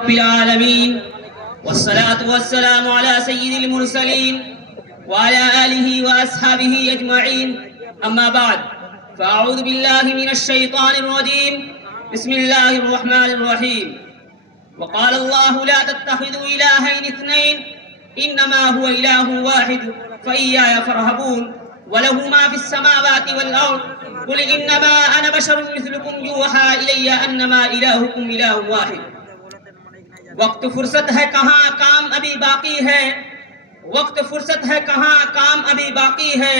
رب العالمين والصلاة والسلام على سيد المرسلين وعلى آله وأصحابه أجمعين أما بعد فأعوذ بالله من الشيطان الرجيم بسم الله الرحمن الرحيم وقال الله لا تتخذوا إلهين اثنين إنما هو إله واحد فإياي فارهبون وله ما في السماوات والأرض قل إنما أنا بشر مثلكم يوحى إلي أنما إلهكم إله واحد وقت فرصت ہے کہاں کام ابھی باقی ہے وقت فرصت ہے کہاں کام ابھی باقی ہے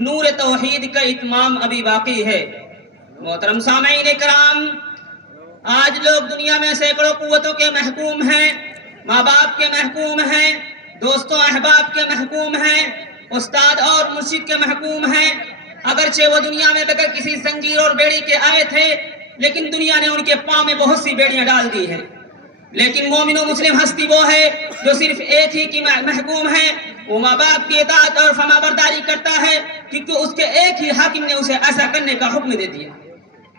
نور توحید کا اتمام ابھی باقی ہے محترم سامعین کرام آج لوگ دنیا میں سینکڑوں قوتوں کے محکوم ہیں ماں باپ کے محکوم ہیں دوستوں احباب کے محکوم ہیں استاد اور مرشد کے محکوم ہیں اگرچہ وہ دنیا میں بغیر کسی زنجیر اور بیڑی کے آئے تھے لیکن دنیا نے ان کے پاؤں میں بہت سی بیڑیاں ڈال دی ہیں لیکن مومن و مسلم ہستی وہ ہے جو صرف ایک ہی کی محکوم ہے وہ ماں باپ کی اطاعت اور فرما برداری کرتا ہے کیونکہ اس کے ایک ہی حاکم نے اسے ایسا کرنے کا حکم دے دیا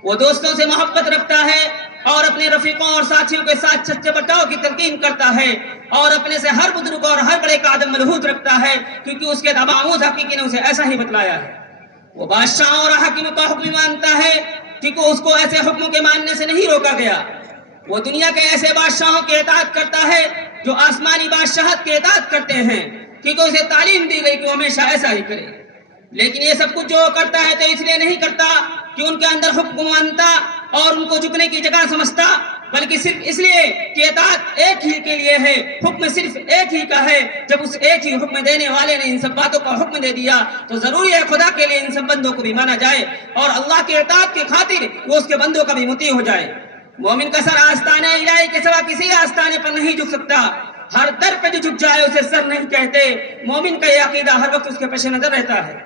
وہ دوستوں سے محبت رکھتا ہے اور اپنے رفیقوں اور ساتھیوں کے ساتھ سچے برتاؤ کی تلقین کرتا ہے اور اپنے سے ہر بزرگ اور ہر بڑے کا ادب ملحوظ رکھتا ہے کیونکہ اس کے تمام حقیقی نے اسے ایسا ہی بتلایا ہے وہ بادشاہوں اور حاکموں کا حکم مانتا ہے کیونکہ اس کو ایسے حکموں کے ماننے سے نہیں روکا گیا وہ دنیا کے ایسے بادشاہوں کی اطاعت کرتا ہے جو آسمانی بادشاہت کی اطاعت کرتے ہیں کیونکہ اسے تعلیم دی گئی کہ وہ ہمیشہ ایسا ہی کرے لیکن یہ سب کچھ جو کرتا ہے تو اس لیے نہیں کرتا کہ ان کے اندر حکم مانتا اور ان کو جھکنے کی جگہ سمجھتا بلکہ صرف اس لیے کہ اطاعت ایک ہی کے لیے ہے حکم صرف ایک ہی کا ہے جب اس ایک ہی حکم دینے والے نے ان سب باتوں کا حکم دے دیا تو ضروری ہے خدا کے لیے ان سب بندوں کو بھی مانا جائے اور اللہ کی اطاعت کی خاطر وہ اس کے بندوں کا بھی مطیع ہو جائے مومن کا سر آستانہ الہی کے سوا کسی آستانے پر نہیں جھک سکتا ہر در پہ جو جھک جائے اسے سر نہیں کہتے مومن کا یہ عقیدہ ہر وقت اس کے پیش نظر رہتا ہے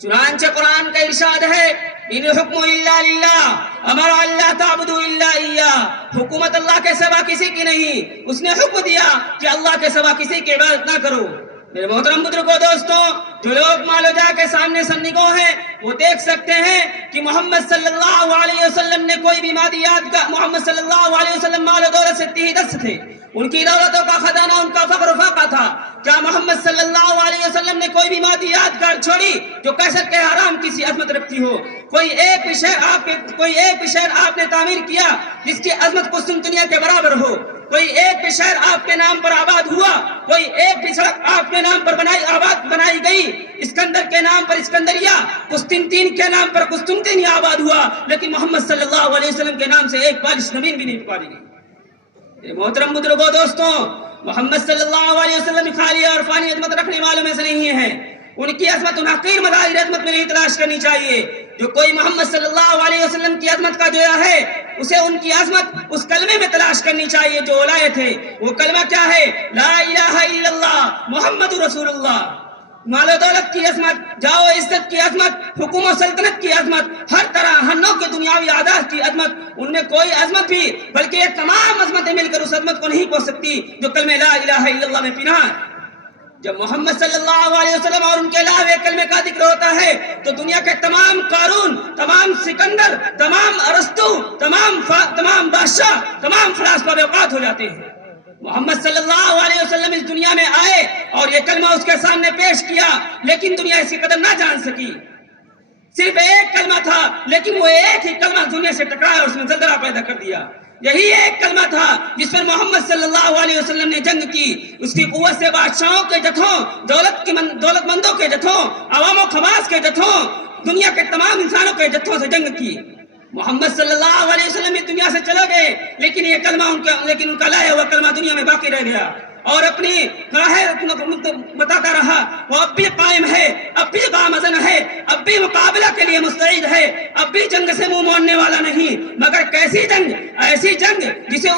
چنانچہ قرآن کا ارشاد ہے ان الحکم الا للہ امر اللہ تعبدوا الا اياه حکومت اللہ کے سوا کسی کی نہیں اس نے حکم دیا کہ اللہ کے سوا کسی کی عبادت نہ کرو میرے محترم بزرگوں دوستوں جو لوگ مال و جاہ کے سامنے سرنگوں ہیں وہ دیکھ سکتے ہیں کہ محمد صلی اللہ علیہ وسلم نے کوئی بھی مادیات کا محمد صلی اللہ علیہ وسلم مال و دولت سے تہی دست تھے ان کی دولتوں کا خزانہ ان کا فخر و فاقہ تھا کیا محمد صلی اللہ علیہ وسلم نے کوئی بھی مادیات گھر چھوڑی جو کثرت کے حرام کسی عظمت رکھتی ہو کوئی ایک بھی شہر آپ نے تعمیر کیا جس کی عظمت قسطنطنیہ کے برابر ہو کوئی ایک بھی شہر آپ کے نام پر آباد ہوا کوئی ایک بھی سڑک آپ کے نام پر بنائی گئی اسکندر کے نام پر اسکندریہ قسطنطین کے نام پر قسطنطنیہ آباد ہوا لیکن محمد صلی اللہ علیہ وسلم کے نام سے ایک بارش زمین بھی نہیں پکاری گئی محترم بزرگوں دوستوں محمد صلی اللہ علیہ وسلم خالی اور فانی عظمت رکھنے والوں میں سے نہیں ہے ان کی عظمت ان حقیر مظاہر عظمت میں نہیں تلاش کرنی چاہیے جو کوئی محمد صلی اللہ علیہ وسلم کی عظمت کا جویا ہے اسے ان کی عظمت اس کلمے میں تلاش کرنی چاہیے جو اولائے تھے وہ کلمہ کیا ہے لا الہ الا اللہ محمد رسول اللہ مال و دولت کی عظمت جاؤ عزت کی عظمت حکومت و سلطنت کی عظمت ہر طرح ہر نوع کے دنیاوی عادات کی عظمت ان میں کوئی عظمت بھی بلکہ یہ تمام عظمتیں مل کر اس عظمت کو نہیں پہنچ سکتی جو کلمہ لا الہ الا اللہ میں پنہاں ہے جب محمد صلی اللہ علیہ وسلم اور ان کے علاوہ کلمے کا ذکر ہوتا ہے تو دنیا کے تمام قارون تمام سکندر تمام ارسطو تمام بادشاہ تمام فلاسفہ بے اوقات ہو جاتے ہیں محمد صلی اللہ علیہ وسلم اس دنیا میں آئے اور یہ کلمہ اس کے سامنے پیش کیا لیکن دنیا اس کی قدر نہ جان سکی صرف ایک کلمہ تھا لیکن وہ ایک ہی کلمہ دنیا سے ٹکرایا اور اس میں زلزلہ پیدا کر دیا یہی ایک کلمہ تھا جس پر محمد صلی اللہ علیہ وسلم نے جنگ کی اس کی قوت سے بادشاہوں کے جتھوں دولت مندوں کے جتھوں عوام و خواص کے جتھوں دنیا کے تمام انسانوں کے جتھوں سے جنگ کی محمد صلی اللہ علیہ وسلم اس دنیا سے چلے گئے لیکن یہ کلمہ ان کا لایا ہوا کلمہ دنیا میں باقی رہ گیا اور اپنی راہ بتاتا رہا وہ اب بھی قائم ہے اب بھی گامزن ہے اب بھی مقابلہ کے لیے مستعد ہے اب بھی جنگ سے منہ موڑنے والا نہیں مگر کیسی جنگ ایسی جنگ جسے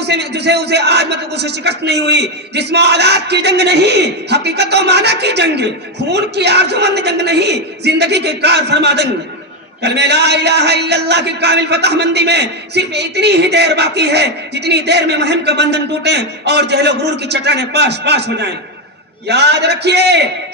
اسے آج مطلب اسے شکست نہیں ہوئی جس میں آلات کی جنگ نہیں حقیقت و معنی کی جنگ خون کی آرزومند جنگ نہیں زندگی کے کار فرما جنگ کلمہ لا الہ الا اللہ کی کامل فتح مندی میں صرف اتنی ہی دیر باقی ہے جتنی دیر میں مہم کا بندھن ٹوٹے اور جہل و غرور کی چٹانیں پاش پاش ہو جائیں یاد رکھیے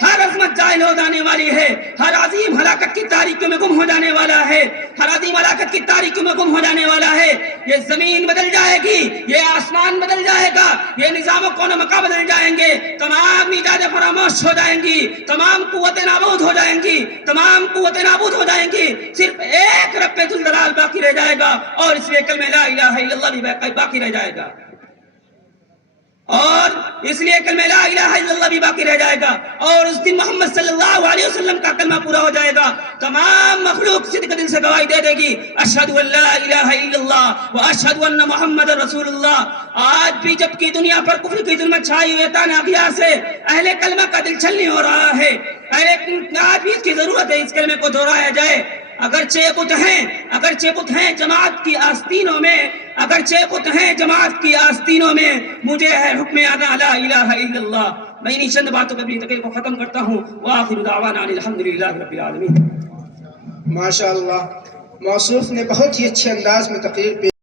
ہر عظمت زائل ہو جانے والی ہے، ہر عظیم ہلاکت کی تاریکیوں میں گم ہو جانے والا ہے، ہر عظیم ہلاکت کی تاریکیوں میں گم ہو جانے والا ہے۔ یہ زمین بدل جائے گی، یہ آسمان بدل جائے گا، یہ نظام و کون و مکاں بدل جائیں گے، تمام ایجاد فراموش ہو جائیں گی، تمام قوتیں نابود ہو جائیں گی، تمام قوتیں نابود ہو جائیں گی، صرف ایک رب ذوالجلال باقی رہ جائے گا، اور اس لیے کلمہ لا الہ الا اللہ بھی باقی رہ جائے گا، اور اس لیے کلمہ لا الہ الا اللہ بھی باقی رہ جائے گا، اور اس دن محمد صلی اللہ علیہ وسلم کا کلمہ پورا ہو جائے گا۔ تمام مخلوق صدق دل سے گواہی دے دے گی، اشہد ان لا الہ الا اللہ و اشہد ان محمد رسول اللہ۔ آج بھی جبکہ دنیا پر کفر کی ظلمت چھائی ہوئی تاناغیہ سے اہل کلمہ کا دل چھلنی ہو رہا ہے، آج بھی اس کی ضرورت ہے اس کلمے کو دہرایا جائے۔ اگرچہ بت ہیں جماعت کی آستینوں میں، اگرچہ بت ہیں جماعت کی آستینوں میں، مجھے ہے حکم ادا لا الہ الا اللہ۔ میں انہی چند باتوں پہ اپنی تقریر کو ختم کرتا ہوں، وآخر دعوانا ان الحمدللہ رب العالمین۔ ماشاءاللہ، موصوف نے بہت ہی اچھے انداز میں تقریر